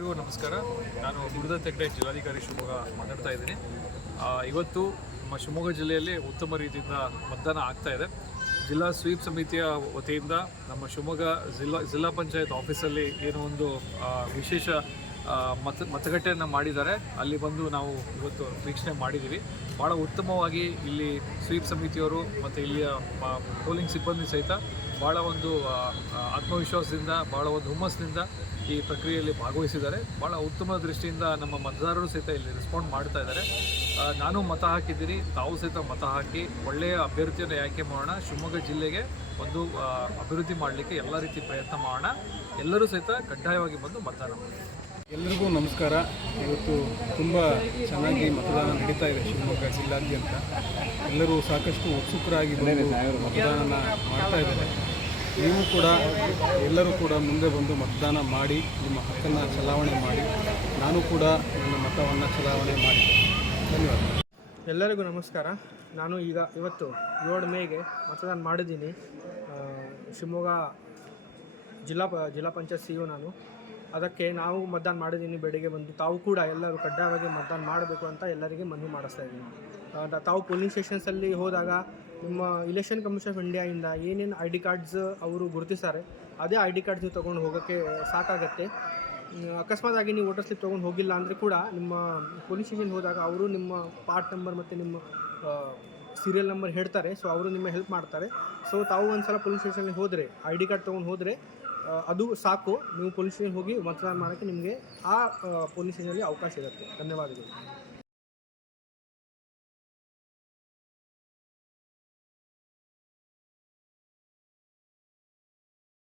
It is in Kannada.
ಎಲ್ರಿಗೂ ನಮಸ್ಕಾರ. ನಾನು ಗುಡದ ತೆಗ್ಡೆ ಜಿಲ್ಲಾಧಿಕಾರಿ ಶಿವಮೊಗ್ಗ ಮಾತಾಡ್ತಾ ಇದ್ದೀನಿ. ಇವತ್ತು ನಮ್ಮ ಶಿವಮೊಗ್ಗ ಜಿಲ್ಲೆಯಲ್ಲಿ ಉತ್ತಮ ರೀತಿಯಿಂದ ಮತದಾನ ಆಗ್ತಾ ಇದೆ. ಜಿಲ್ಲಾ ಸ್ವೀಪ್ ಸಮಿತಿಯ ವತಿಯಿಂದ ನಮ್ಮ ಶಿವಮೊಗ್ಗ ಜಿಲ್ಲಾ ಜಿಲ್ಲಾ ಪಂಚಾಯತ್ ಆಫೀಸಲ್ಲಿ ಏನೋ ಒಂದು ವಿಶೇಷ ಮತ, ಮತಗಟ್ಟೆಯನ್ನು ಮಾಡಿದ್ದಾರೆ. ಅಲ್ಲಿ ಬಂದು ನಾವು ಇವತ್ತು ವೀಕ್ಷಣೆ ಮಾಡಿದ್ದೀವಿ ಭಾಳ ಉತ್ತಮವಾಗಿ ಇಲ್ಲಿ ಸ್ವೀಪ್ ಸಮಿತಿಯವರು ಮತ್ತು ಇಲ್ಲಿಯ ಪೋಲಿಂಗ್ ಸಿಬ್ಬಂದಿ ಸಹಿತ ಭಾಳ ಒಂದು ಆತ್ಮವಿಶ್ವಾಸದಿಂದ ಭಾಳ ಒಂದು ಹುಮ್ಮಸ್ಸಿನಿಂದ ಈ ಪ್ರಕ್ರಿಯೆಯಲ್ಲಿ ಭಾಗವಹಿಸಿದ್ದಾರೆ. ಭಾಳ ಉತ್ತಮ ದೃಷ್ಟಿಯಿಂದ ನಮ್ಮ ಮತದಾರರು ಸಹಿತ ಇಲ್ಲಿ ರೆಸ್ಪಾಂಡ್ ಮಾಡ್ತಾ ಇದ್ದಾರೆ. ನಾನು ಮತ ಹಾಕಿದ್ದೀನಿ. ತಾವು ಸಹಿತ ಮತ ಹಾಕಿ ಒಳ್ಳೆಯ ಅಭ್ಯರ್ಥಿಯನ್ನು ಆಯ್ಕೆ ಮಾಡೋಣ. ಶಿವಮೊಗ್ಗ ಜಿಲ್ಲೆಗೆ ಒಂದು ಅಭಿವೃದ್ಧಿ ಮಾಡಲಿಕ್ಕೆ ಎಲ್ಲ ರೀತಿ ಪ್ರಯತ್ನ ಮಾಡೋಣ. ಎಲ್ಲರೂ ಸಹಿತ ಕಡ್ಡಾಯವಾಗಿ ಬಂದು ಮತದಾನ ಮಾಡಿ. ಎಲ್ರಿಗೂ ನಮಸ್ಕಾರ. ಇವತ್ತು ತುಂಬ ಚೆನ್ನಾಗಿ ಮತದಾನ ನಡೀತಾ ಇದೆ ಶಿವಮೊಗ್ಗ ಜಿಲ್ಲಾದ್ಯಂತ. ಎಲ್ಲರೂ ಸಾಕಷ್ಟು ಉತ್ಸುಕರಾಗಿ ಮತದಾನ ಮಾಡ್ತಾ ಇದ್ದಾರೆ. ನೀವು ಕೂಡ, ಎಲ್ಲರೂ ಕೂಡ ಮುಂದೆ ಬಂದು ಮತದಾನ ಮಾಡಿ, ನಿಮ್ಮ ಹಕ್ಕನ್ನು ಚಲಾವಣೆ ಮಾಡಿ. ನಾನು ಕೂಡ ನನ್ನ ಮತವನ್ನು ಚಲಾವಣೆ ಮಾಡಿ. ಧನ್ಯವಾದ. ಎಲ್ಲರಿಗೂ ನಮಸ್ಕಾರ. ನಾನು ಈಗ ಇವತ್ತು ಏಳು ಮೇಗೆ ಮತದಾನ ಮಾಡಿದ್ದೀನಿ. ಶಿವಮೊಗ್ಗ ಜಿಲ್ಲಾ ಜಿಲ್ಲಾ ಪಂಚಾಯತ್ ಸಿ ನಾನು. ಅದಕ್ಕೆ ನಾವು ಮತದಾನ ಮಾಡಿದ್ದೀನಿ ಬೆಳಿಗ್ಗೆ ಬಂದು ತಾವು ಕೂಡ ಎಲ್ಲರೂ ಕಡ್ಡಾಯವಾಗಿ ಮತದಾನ ಮಾಡಬೇಕು ಅಂತ ಎಲ್ಲರಿಗೆ ಮನವಿ ಮಾಡಿಸ್ತಾ ಇದ್ದೀನಿ. ತಾವು ಪೋಲಿಂಗ್ ಸ್ಟೇಷನ್ಸಲ್ಲಿ ಹೋದಾಗ ನಿಮ್ಮ ಇಲೆಕ್ಷನ್ ಕಮಿಷನ್ ಆಫ್ ಇಂಡಿಯಾಯಿಂದ ಏನೇನು ಐ ಡಿ ಕಾರ್ಡ್ಸ್ ಅವರು ಗುರುತಿಸ್ತಾರೆ, ಅದೇ ಐ ಡಿ ಕಾರ್ಡ್ಸ್ ತೊಗೊಂಡು ಹೋಗೋಕ್ಕೆ ಸಾಕಾಗತ್ತೆ. ಅಕಸ್ಮಾತಾಗಿ ನೀವು ವೋಟರ್ ಸ್ಲಿಪ್ ತೊಗೊಂಡು ಹೋಗಿಲ್ಲ ಅಂದರೆ ಕೂಡ ನಿಮ್ಮ ಪೊಲೀಸ್ ಸ್ಟೇಷನ್ ಹೋದಾಗ ಅವರು ನಿಮ್ಮ ಪಾರ್ಟ್ ನಂಬರ್ ಮತ್ತು ನಿಮ್ಮ ಸೀರಿಯಲ್ ನಂಬರ್ ಹೇಳ್ತಾರೆ ಸೊ ಅವರು ನಿಮ್ಮ ಹೆಲ್ಪ್ ಮಾಡ್ತಾರೆ. ಸೊ ತಾವು ಒಂದು ಸಲ ಪೊಲೀಸ್ ಸ್ಟೇಷನ್ಗೆ ಹೋದರೆ ಐ ಡಿ ಕಾರ್ಡ್ ತೊಗೊಂಡು ಹೋದರೆ ಅದು ಸಾಕು. ನೀವು ಪೊಲೀಸ್ ಸ್ಟೇಷನ್ ಹೋಗಿ ಮತದಾನ ಮಾಡೋಕ್ಕೆ ನಿಮಗೆ ಆ ಪೊಲೀಸ್ ಸ್ಟೇಷನಲ್ಲಿ ಅವಕಾಶ ಇರುತ್ತೆ. ಧನ್ಯವಾದಗಳು.